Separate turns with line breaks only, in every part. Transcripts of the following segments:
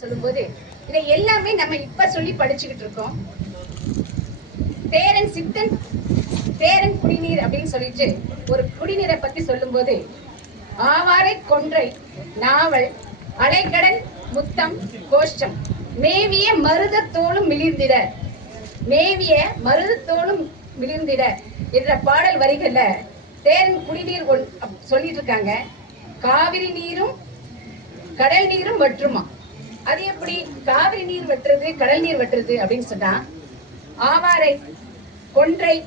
சொல்லும்போது இதை எல்லாமே நம்ம இப்ப சொல்லி படிச்சுக்கிட்டு இருக்கோம். தேரன் சித்தன் தேரன் குடிநீர் அப்படின்னு சொல்லிட்டு ஒரு குடிநீரை பத்தி சொல்லும்போது ஆவாரை கொன்றை நாவல் அலைக்கடல் முத்தம் கோஷ்டம் மேவிய மருதத்தோளும் மிளிர்ந்திட மேவிய மருதத்தோளும் மிளிர்ந்திட என்ற பாடல் வரிகள்ல தேரன் குடிநீர் சொல்லிட்டு இருக்காங்க. காவிரி நீரும் கடல் நீரும் வற்றுமா. அது எப்படி? காவிரி நீர் வெட்டுறது கடல் நீர் வெட்டுறது அப்படின்னு சொன்னா ஆவாரை கொன்றை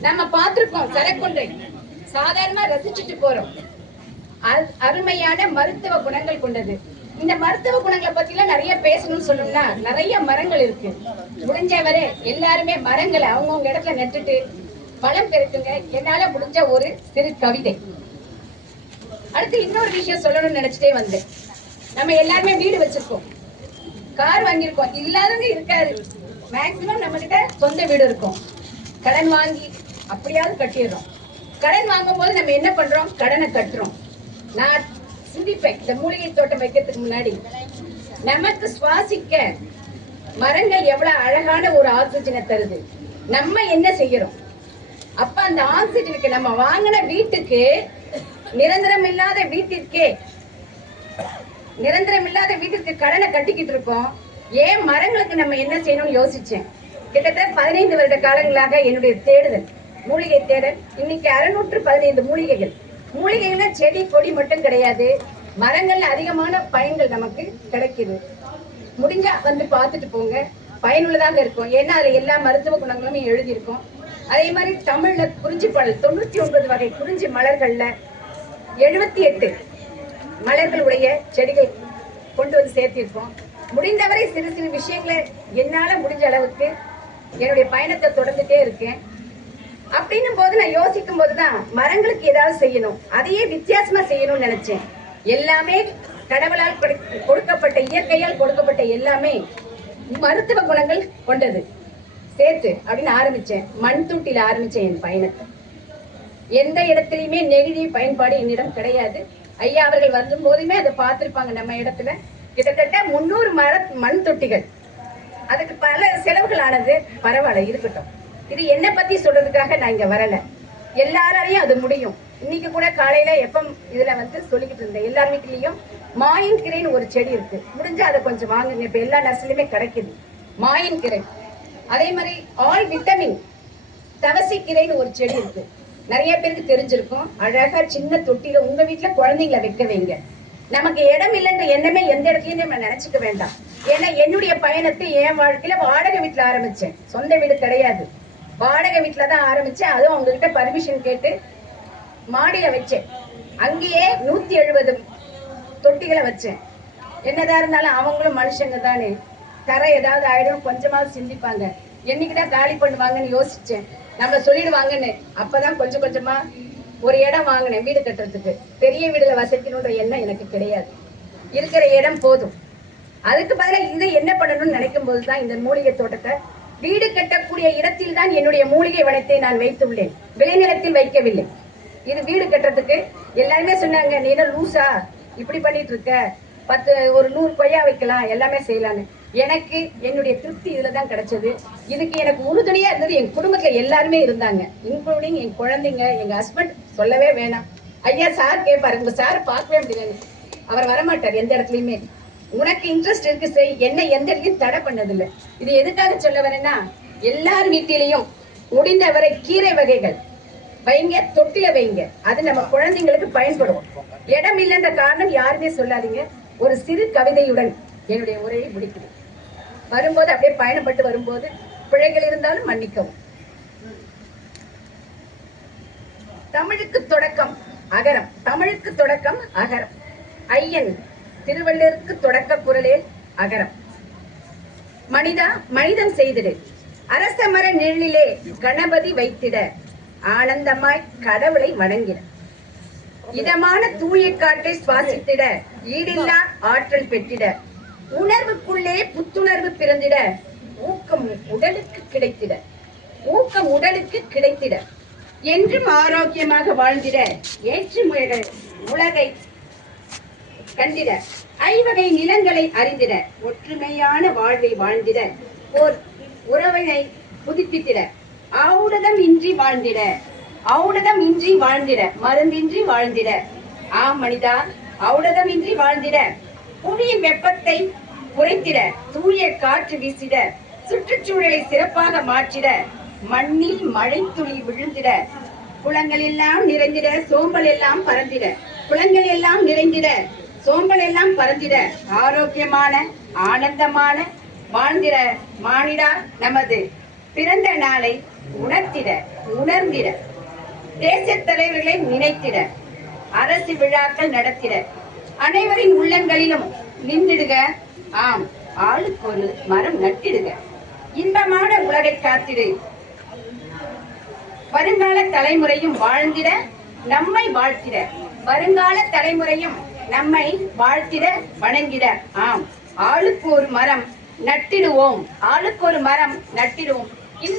நம்ம பார்த்திருக்கோம் சரக்கொன்றை. சாதாரணமா ரசிச்சுட்டு போறோம். அ- அருமையான மருத்துவ குணங்கள் கொண்டது. இந்த மருத்துவ குணங்களை பத்திலாம் நிறைய பேசணும்னு சொல்லணும்னா நிறைய மரங்கள் இருக்கு. முடிஞ்ச வரை எல்லாருமே மரங்களை அவங்கவுங்க இடத்துல நட்டுட்டு பழம் பெருக்குங்க. என்னால முடிஞ்ச ஒரு சிறு கவிதை. அடுத்து இன்னொரு விஷயம் சொல்லணும்னு நினைச்சிட்டே வந்தேன். நம்ம எல்லாருமே வீடு வச்சிருக்கோம். கார் வாங்கியிருக்கோம். இல்லாதவங்க இருக்காது. மேக்சிமம் நம்ம கிட்ட சொந்த வீடு இருக்கும். கடன் வாங்கி அப்படியாவது கட்டிடுறோம். கடன் வாங்கும்போது நம்ம என்ன பண்றோம்? கடனை கட்டுறோம். நான் சிந்திப்பேன். இந்த மூலிகை தோட்டம் வைக்கிறதுக்கு முன்னாடி. நமக்கு சுவாசிக்க மரங்கள் எவ்வளவு அழகான ஒரு ஆக்சிஜனை தருது. நம்ம என்ன செய்யறோம்? அப்ப அந்த ஆக்சிஜனுக்கு நம்ம வாங்கின வீட்டுக்கு நிரந்தரம் இல்லாத வீட்டிற்கே நிரந்தரம் இல்லாத வீட்டிற்கு கடனை கட்டிக்கிட்டு இருக்கோம். ஏன் மரங்களுக்கு நம்ம என்ன செய்யணும்னு யோசிச்சேன். கிட்டத்தட்ட பதினைந்து வருட காலங்களாக என்னுடைய தேடுதல் மூலிகை தேடல். இன்னைக்கு அறுநூற்று பதினைந்து மூலிகைகள். மூலிகைகள்னா செடி கொடி மட்டும் கிடையாது. மரங்கள்ல அதிகமான பயன்கள் நமக்கு கிடைக்குது. முடிஞ்சா வந்து பார்த்துட்டு போங்க. பயனுள்ளதாக இருக்கும். ஏன்னா அதுல எல்லா மருத்துவ குணங்களும் எழுதியிருக்கும். அதே மாதிரி தமிழ்ல குறிஞ்சி பாடல் தொண்ணூத்தி ஒன்பது வகை குறிஞ்சி மலர்கள்ல எழுபத்தி எட்டு மலர்களுடைய செடிகள் கொண்டு வந்து சேர்த்திருக்கோம். முடிந்தவரை சிறு சிறு விஷயங்களை என்னால் முடிஞ்ச அளவுக்கு என்னுடைய பயணத்தை தொடர்ந்துட்டே இருக்கேன். அப்படின்னும் போது நான் யோசிக்கும் போது தான் மரங்களுக்கு ஏதாவது செய்யணும். அதையே வித்தியாசமாக செய்யணும்னு நினச்சேன். எல்லாமே கடவுளால் கொடுக்கப்பட்ட இயற்கையால் கொடுக்கப்பட்ட எல்லாமே மருத்துவ குணங்கள் கொண்டது. சேர்த்து அப்படின்னு ஆரம்பித்தேன் மண் தூட்டியில் ஆரம்பித்தேன் என் பயணத்தை. எந்த இடத்துலையுமே நெகிழி பயன்பாடு என்னிடம் கிடையாது. ஐயா அவர்கள் வரும் போதுமே அதை பார்த்திருப்பாங்க நம்ம இடத்துல. கிட்டத்தட்ட முன்னூறு மர மண் தொட்டிகள். அதுக்கு பல செலவுகள் ஆனது பரவாயில்ல இருக்கட்டும். இது என்ன பத்தி சொல்றதுக்காக நான் இங்க வரல. எல்லாராலையும் அது முடியும். இன்னைக்கு கூட காலையில எப்பம் இதுல வந்து சொல்லிக்கிட்டு இருந்தேன். எல்லார் வீட்லயும் மாயின் கிரைன்னு ஒரு செடி இருக்கு. முடிஞ்சா அதை கொஞ்சம் வாங்குங்க. இப்ப எல்லா நர்ஸ்லயுமே கிடைக்குது. மாயின் கிரை. அதே மாதிரி ஆல் விட்டமின் தவசி கிரைன்னு ஒரு செடி இருக்கு. நிறைய பேருக்கு தெரிஞ்சிருக்கும். அழகா சின்ன தொட்டியில உங்க வீட்டுல குழந்தைங்களை வைக்க வைங்க. நமக்கு இடம் இல்லைன்ற எண்ணமே எந்த இடத்துலயும் நம்ம நினைச்சுக்க வேண்டாம். ஏன்னா என்னுடைய பயணத்தை என் வாழ்க்கையில வாடகை வீட்டுல ஆரம்பிச்சேன். சொந்த வீடு கிடையாது. வாடகை வீட்டுல தான் ஆரம்பிச்சேன். அதுவும் அவங்க கிட்ட பர்மிஷன் கேட்டு மாடியில வச்சேன். அங்கேயே நூத்தி எழுபது தொட்டிகளை வச்சேன். என்னதான் இருந்தாலும் அவங்களும் மனுஷங்க தானே. தர ஏதாவது ஆயிடும் கொஞ்சமாவது சிந்திப்பாங்க. என்னைக்குதான் காலி பண்ணுவாங்கன்னு யோசிச்சேன். நம்ம சொல்லிடுவாங்கன்னு. அப்பதான் கொஞ்சம் கொஞ்சமா ஒரு இடம் வாங்கினேன் வீடு கட்டுறதுக்கு. பெரிய வீடுல வசிக்கணுன்ற எண்ணம் எனக்கு கிடையாது. இருக்கிற இடம் போதும். அதுக்கு பதிலாக இதை என்ன பண்ணணும்னு நினைக்கும் போதுதான் இந்த மூலிகை தோட்டத்தை வீடு கட்டக்கூடிய இடத்தில் தான் என்னுடைய மூலிகை வனத்தை நான் வைத்துள்ளேன். விளைநிலத்தில் வைக்கவில்லை. இது வீடு கட்டுறதுக்கு எல்லாருமே சொன்னாங்க நீ என்ன லூசா? இப்படி பண்ணிட்டு இருக்க. பத்து ஒரு நூறு கொய்யா வைக்கலாம். எல்லாமே செய்யலான்னு எனக்கு என்னுடைய திருப்தி இதுல தான் கிடைச்சது. இதுக்கு எனக்கு உறுதுணையா இருந்தது என் குடும்பத்துல எல்லாருமே இருந்தாங்க. இன்க்ளூடிங் என் குழந்தைங்க எங்க ஹஸ்பண்ட் சொல்லவே வேணாம். ஐயா சார் கேட்பாரு உங்க சார் பார்க்கவே முடியாது அவர் வரமாட்டார் எந்த இடத்துலயுமே. உனக்கு இன்ட்ரெஸ்ட் இருக்கு செய் என்ன எந்த இடத்துலயும் தடை பண்ணதில்லை. இது எதுக்காக சொல்ல வரேன்னா எல்லார் வீட்டிலையும் முடிந்தவரை கீரை வகைகள் வைங்க தொட்டில வைங்க. அது நம்ம குழந்தைங்களுக்கு பயன்படும். இடம் இல்லைன்ற காரணம் யாருமே சொல்லாதீங்க. ஒரு சிறு கவிதையுடன் என்னுடைய உரையை முடிக்கிறேன். வரும்போது அப்படியே பயணப்பட்டு வரும்போது பிழைகள் இருந்தாலும் மன்னிக்கவும். தமிழுக்கு தொடக்கம் அகரம். தமிழுக்கு தொடக்கம் அகரம். ஐயன் திருவள்ளுவருக்கு தொடக்க குரலே அகரம். மனிதா மனிதம் செய்திடு. அரச மர நிழலிலே கணபதி வைத்திட. ஆனந்தமாய் கடவுளை வணங்கிட. இதமான தூய காற்றை சுவாசித்திட. ஈடில்லா ஆற்றல் பெற்றிட. உணர்வுக்குள்ளே புத்துணர்வு பிறந்திட ஊக்கம் உடலுக்கு கிடைத்திட ஊக்கம் உடலுக்கு கிடைத்திட. என்றும் ஆரோக்கியமாக வாழ்ந்திட ஏற்று உலகை கண்டிட ஐவகை நிலங்களை அறிந்திட ஒற்றுமையான வாழ்வை வாழ்ந்திட ஓர் உறவினை புதுப்பித்திட. ஆவுடதம் இன்றி வாழ்ந்திட ஔடதம் இன்றி வாழ்ந்திட மருந்தின்றி வாழ்ந்திட. ஆம் மனிதா ஔடதம் இன்றி வாழ்ந்திட. புவியின் வெப்பத்தை குறைத்திட தூய காற்று வீசிட சுற்றுச்சூழலை சிறப்பாக மாற்றிட மண்ணில் மழை துளி விழுந்திட குளங்கள் எல்லாம் நிறைந்திட சோம்பல் எல்லாம் பறந்திட குளங்கள் எல்லாம் நிறைந்திட சோம்பல் எல்லாம் பறந்திட ஆரோக்கியமான ஆனந்தமான வாழ்ந்திட மானிடா நமது பிறந்த நாளை உணர்த்திட உணர்ந்திட தேச தலைவர்களை நினைத்திட அரசு விழாக்கள் நடத்திட. அனைவரின் உள்ளங்களிலும் நின்றிடுக. ஆம் ஆளுக்கு ஒரு மரம் நட்டிடுக. இன்பமான உலகை காத்திடு. வருங்கால தலைமுறையும் வாழ்ந்திட நம்மை வாழ்த்திட. வருங்கால தலைமுறையும் நம்மை வாழ்த்திட வணங்கிட. ஆம் ஆளுக்கு ஒரு மரம் நட்டிடுவோம். ஆளுக்கு ஒரு மரம் நட்டிடுவோம். இன்று